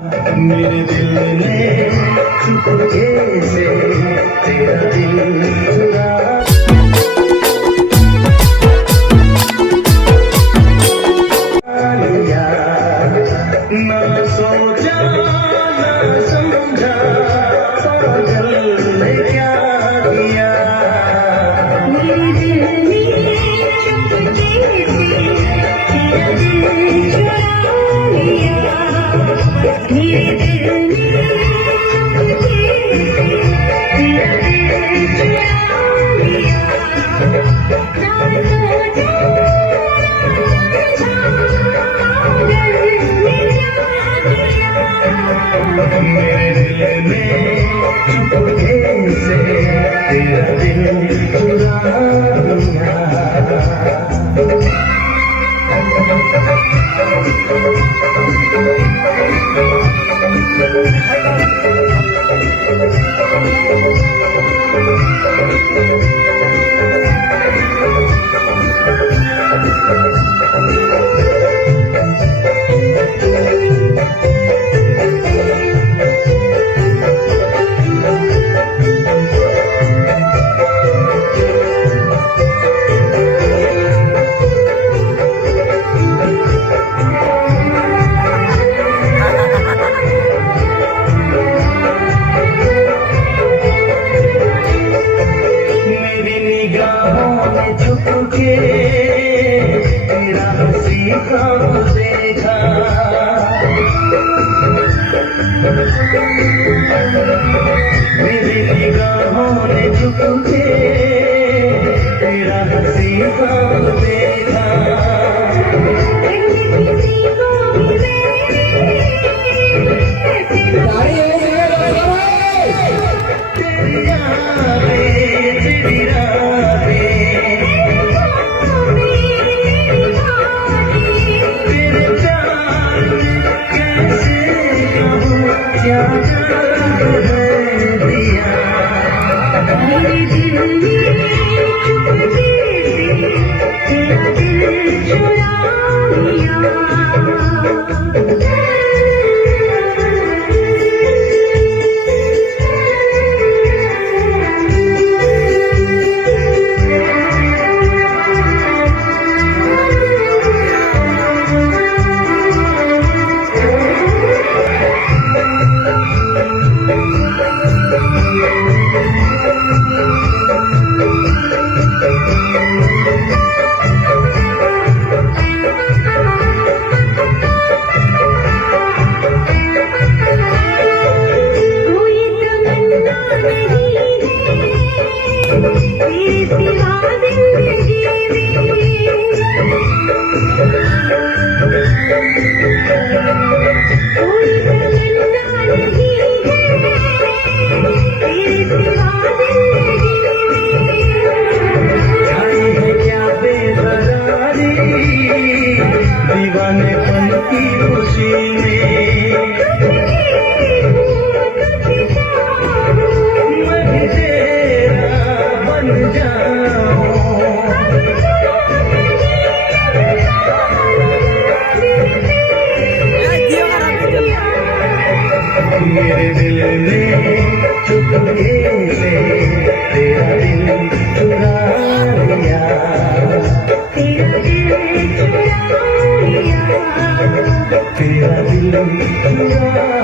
मेरे दिल ने चुपके से तेरा दिल चुरा लिया, ना सोचा ना समझा, पागल ने क्या किया। मेरे दिल ने चुपके से तेरा दिल चुरा लिया। मेरे दिल ने चुपके से तेरा दिल चुरा लिया। मेरे दिल ने चुपके से तेरा दिल चुरा लिया। झुके तेरा हंसी ख्वाब देखा, मेरी निगाहों ने झुके तेरा हंसी ख्वाब देखा। तेरी यादें तेरी रातें मेरे दिल ने चुपके से तेरा दिल चुरा लिया। दीवानेपन की खुशी में मैं भी तेरा बन जाऊं। मेरे दिल ने चुपके से तेरा दिल चुरा लिया। तेरा दिल चुरा लिया। तेरा दिल चुरा